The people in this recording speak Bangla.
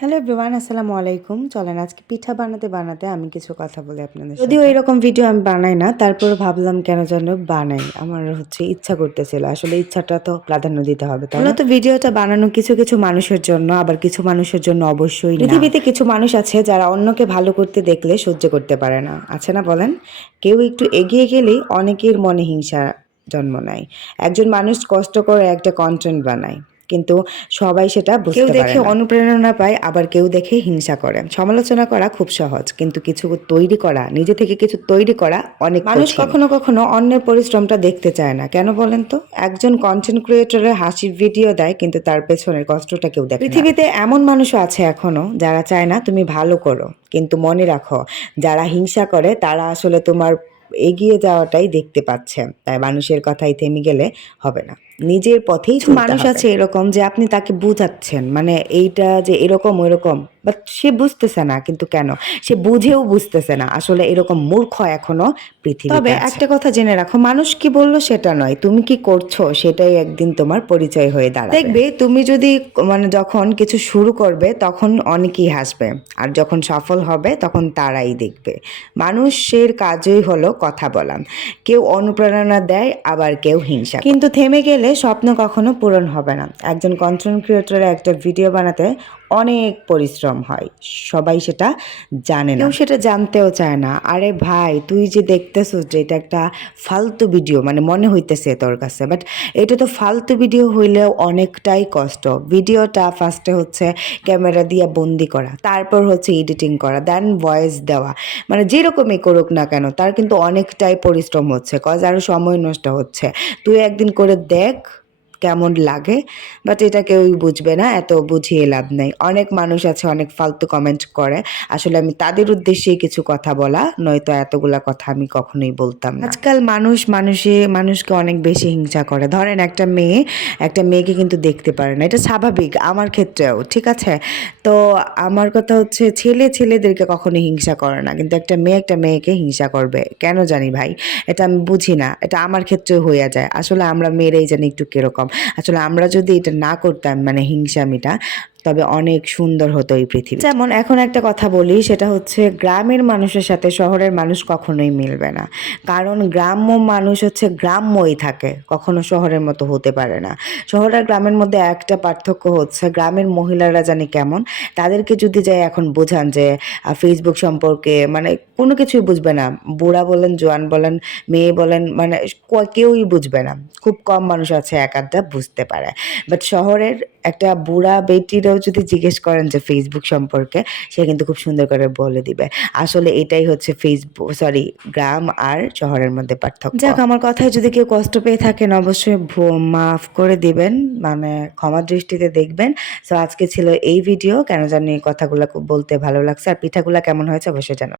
হ্যালো এভরিওয়ান, আসসালামু আলাইকুম। চলেন আজকে পিঠা বানাতে আমি কিছু কথা বলি আপনাদের সাথে। যদিও এরকম ভিডিও আমি বানাই না, তারপরে ভাবলাম কেন যেন বানাই। আমার ইচ্ছা করতেছিল। আসলে ইচ্ছাটা তো প্রাধান্য দিতে হবে, তাই না? তো ভিডিওটা বানানো কিছু মানুষের জন্য, আবার কিছু মানুষের জন্য অবশ্যই না। পৃথিবীতে কিছু মানুষ আছে যারা অন্যকে ভালো করতে দেখলে সহ্য করতে পারে না। আছে না বলেন? কেউ একটু এগিয়ে গেলেই অনেকের মনে হিংসা জন্ম নেয়। একজন মানুষ কষ্ট করে একটা কন্টেন্ট বানায়, কিন্তু সবাই সেটা বুঝতে পারে না। কেউ দেখে অনুপ্রেরণা পায়, আবার কেউ দেখে হিংসা করে। সমালোচনা করা খুব সহজ, কিন্তু কিছু তৈরি করা, নিজে থেকে কিছু তৈরি করা অনেক কঠিন। মানুষ কখনো অন্যের পরিশ্রমটা দেখতে চায় না। কেন বলেন তো? একজন কন্টেন্ট ক্রিয়েটরের হাসির ভিডিও দেয়, কিন্তু তার পেছনের কষ্টটা কেউ দেখে না। পৃথিবীতে এমন মানুষও আছে এখনো যারা চায় না তুমি ভালো করো, কিন্তু মনে রাখো যারা হিংসা করে তারা আসলে তোমার এগিয়ে যাওয়াটাই দেখতে পাচ্ছে। তাই মানুষের কথাই থেমে গেলে হবে না, নিজের পথেই চলতে হবে। মানুষ আছে এরকম যে আপনি তাকে বুঝাচ্ছেন, মানে এইটা যে এরকম ওইরকম, বাট সে বুঝতেছে না। কিন্তু কেন? সে বুঝেও বুঝতেছে না। আসলে এরকম মূর্খ এখনো পৃথিবীতে আছে। তবে একটা কথা জেনে রাখো, মানুষ কি বললো সেটা নয়, তুমি কি করছো সেটাই একদিন তোমার পরিচয় হয়ে দাঁড়াবে। দেখবে তুমি যদি যখন কিছু শুরু করবে তখন অনেকেই হাসবে, আর যখন সফল হবে তখন তারাই দেখবে। মানুষের কাজই হলো কথা বলা। কেউ অনুপ্রেরণা দেয়, আবার কেউ হিংসা। কিন্তু থেমে গেলে স্বপ্ন কখনো পূরণ হবে না। একজন কন্টেন্ট ক্রিয়েটরের একটা ভিডিও বানাতে অনেক পরিশ্রম হয়, সবাই সেটা জানে না, কেউ সেটা জানতেও চায় না। আরে ভাই, তুই যে দেখতেছিস যে এটা একটা ফালতু ভিডিও, মানে মনে হইতেছে তোর কাছে, বাট এটা তো ফালতু ভিডিও হইলেও অনেকটাই কষ্ট। ভিডিওটা ফার্স্টে হচ্ছে ক্যামেরা দিয়ে বন্দি করা, তারপর হচ্ছে এডিটিং করা, দেন ভয়েস দেওয়া, মানে যেরকমই করুক না কেন তার কিন্তু অনেকটাই পরিশ্রম হচ্ছে, কজ আরও সময় নষ্ট হচ্ছে। তুই একদিন করে দেখ কেমন লাগে, বাট এটা কেউই বুঝবে না, এত বুঝিয়ে লাভ নেই। অনেক মানুষ আছে অনেক ফালতু কমেন্ট করে, আসলে আমি তাদের উদ্দেশ্যেই কিছু কথা বলা, নয়তো এতগুলা কথা আমি কখনোই বলতাম না। আজকাল মানুষকে অনেক বেশি হিংসা করে। ধরেন একটা মেয়েকে কিন্তু দেখতে পারে না, এটা স্বাভাবিক, আমার ক্ষেত্রেও ঠিক আছে। তো আমার কথা হচ্ছে ছেলেদেরকে কখনো হিংসা করে না, কিন্তু একটা মেয়েকে হিংসা করবে কেন জানি ভাই, এটা আমি বুঝি না। এটা আমার ক্ষেত্রেও হইয়া যায়। আসলে আমরা মেয়েরাই জানি একটু কিরকম। আসলে আমরা যদি এটা না করতাম, মানে হিংসামিটা, তবে অনেক সুন্দর হতো এই পৃথিবী। যেমন এখন একটা কথা বলি, সেটা হচ্ছে গ্রামের মানুষের সাথে শহরের মানুষ কখনোই মিলবে না। কারণ গ্রাম্য মানুষ হচ্ছে গ্রাম্যই থাকে, কখনো শহরের মতো হতে পারে না। শহর আর গ্রামের মধ্যে একটা পার্থক্য হচ্ছে, গ্রামের মহিলারা জানি কেমন, তাদেরকে যদি যাই এখন বোঝান যে ফেসবুক সম্পর্কে, মানে কোনো কিছুই বুঝবে না। বুড়া বলেন, জোয়ান বলেন, মেয়ে বলেন, মানে কেউই বুঝবে না। খুব কম মানুষ আছে এক আধটা বুঝতে পারে। বাট শহরের একটা বুড়া বেটিরও যদি জিজ্ঞেস করেন যে ফেসবুক সম্পর্কে, সে কিন্তু খুব সুন্দর করে বলে দিবে। আসলে এটাই হচ্ছে গ্রাম আর শহরের মধ্যে পার্থক্য। যাক, আমার কথায় যদি কেউ কষ্ট পেয়ে থাকেন অবশ্যই মাফ করে দিবেন, মানে ক্ষমা দৃষ্টিতে দেখবেন। সো আজকে ছিল এই ভিডিও। কেন জানি কথাগুলো বলতে ভালো লাগছে, আর পিঠাগুলা কেমন হয়েছে অবশ্যই জানাবেন।